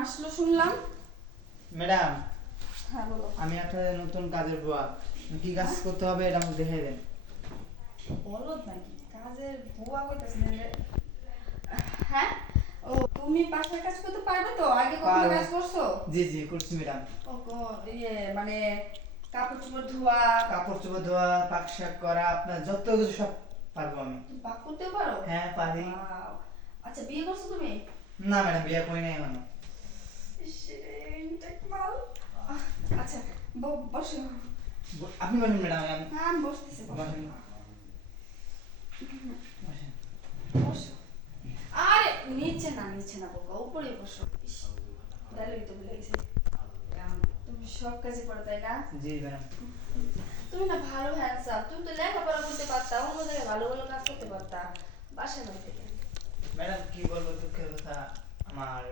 আসলো শুনলাম। ম্যাডাম, হ্যাঁ বলো। আমি একটা নতুন কাজের বুয়া, কি কাজ করতে হবে এটা আমাকে দেখাই দেন। বলো নাকি কাজের বুয়া কইতাছেন রে? হ্যাঁ, ও তুমি বাসার কাজ করতে পারবে তো? আগে কখনো পারবো। কাজ করছো? জি জি করছি ম্যাডাম। ও ইয়ে মানে কাপড় চোপড় ধোয়া, কাপড় চোপড় ধোয়া, পাক শাক করা, আপনার যত কিছু সব পারবো আমি। তুমি পাক করতেও পারো? হ্যাঁ পারি। Wow! আচ্ছা বিয়ে করছো তুমি? না ম্যাডাম, বিয়ে করি নাই এখনো। ইস রে, ইনটেক মাল। আচ্ছা বসো। আপনি বলেন ম্যাডাম, আমি হ্যাঁ আমি বসতেছি, বসো। বসেন। বসেন। বসো। আরে নিচে না, নিচে না বোকা, উপরে বসো। ইস, ডায়লগ তো ভুলে গেছি। তুমি সব কাজে পারো তাই না? জি ম্যাডাম। তুমি না ভালো হ্যান্ডসাম, তুমি তো লেখাপড়া করতে পারতা, অন্য জায়গায় ভালো ভালো কাজ করতে পারতা, বাসায় বাড়ি থেকে। ম্যাডাম কি বলবো, দুঃখের কথা, আমার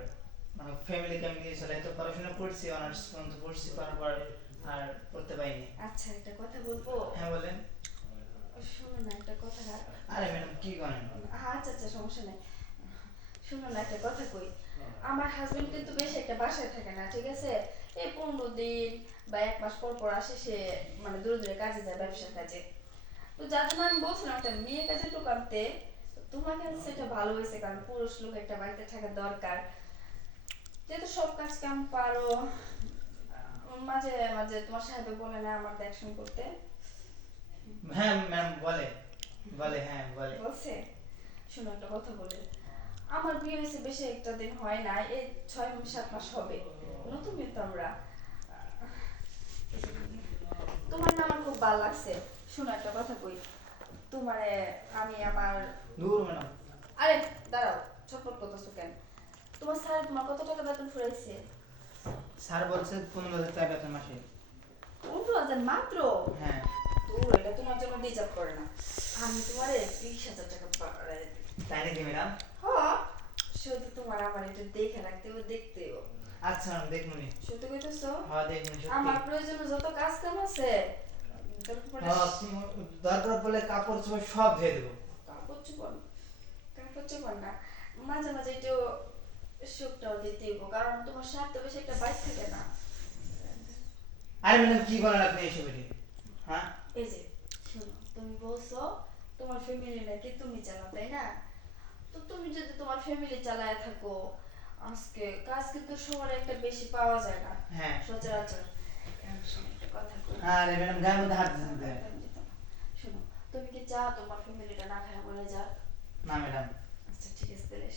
মানে ফ্যামিলিকে আমি নিয়ে চলে তো পড়াশোনা করছি, অনার্স পর্যন্ত পড়ছি, করার পর আর পড়তে পারিনি। আচ্ছা একটা কথা বলবো? হ্যাঁ বলেন। শোনো না একটা কথা। আরে ম্যাডাম কি করেন? আচ্ছা আচ্ছা সমস্যা নেই। শোনো না একটা কথা কই। আমার হাজবেন্ড কিন্তু বেশ একটা বাসায় থাকে না, ঠিক আছে? এই 15 দিন বা 1 মাস পর পর আসে সে, মানে দূরে দূরে কাজে যায়, ব্যবসার কাজে। তো যার জন্য আমি বলছিলাম একটা মেয়ে কাজে ঢোকাতে। তোমার কাছে সেটা ভালো হয়েছে, কারণ পুরুষ লোক একটা বাড়িতে থাকা দরকার। যেহেতু সব কাজ কাম পারো, মাঝে মাঝে তোমার সাহেবে বলে না আমার দেখশন করতে? হ্যাঁ ম্যাম বলে, বলে হ্যাঁ বলে। বলছে? শোনো একটা কথা বলে, আমার বিয়ে হয়েছে বেশি একটা দিন হয় না, এই 6-7 মাস হবে, নতুন কিন্তু আমরা। তোমার না আমার খুব ভালো লাগছে। শোনো একটা কথা কই, তোমারে আমি আমার, দূর ম্যাডাম। আরে দাঁড়াও, ছটফট করতেছো কেন? তোমার স্যার তোমার কত টাকা বেতন ফুরাইছে? স্যার বলছে 15,000 টাকা বেতন মাসে। 15,000 মাত্র? হ্যাঁ। দূর, এটা তোমার জন্য ডিজার্ভ করে না। আমি তোমারে 20,000 টাকা বাড়াই দিই। তাই নাকি ম্যাডাম? হ্যাঁ, শুধু তোমার আমার একটু দেখে রাখতে হবে, দেখতেও। আচ্ছা ম্যাডাম দেখবনি। সত্যি কইতেছো? হ্যাঁ দেখবনি সত্যি। আমার প্রয়োজনে যত কাজ কাম আছে, দরকার পড়লে হ্যাঁ, দরকার পড়লে কাপড় চোপড় সব ধুয়ে দেবো। কাপড় চোপড়, কাপড় চোপড় না, মাঝে মাঝে একটু সুপটাও দিতে হইব, কারণ তোমার সাথে তো বেশি একটা বাইক থাকে না। আরে ম্যাডাম কি বলেন আপনি এসব এটি? হ্যাঁ। এই যে শোনো, তুমি বলছো তোমার ফ্যামিলি নাকি তুমি চালাও, তাই না? তো তুমি যদি তোমার ফ্যামিলি চালায় থাকো, আজকে কাজ কিন্তু শহরে একটা বেশি পাওয়া যায় না, হ্যাঁ। সচরাচর। এখন শোনো একটা কথা কই। আরে ম্যাডাম গায়ের মধ্যে হাত দিচ্ছেন কেন? শোনো, তুমি কি চাও তোমার ফ্যামিলিটা না খায় মরে যাক? না ম্যাডাম। আচ্ছা ঠিক আছে, তাহলে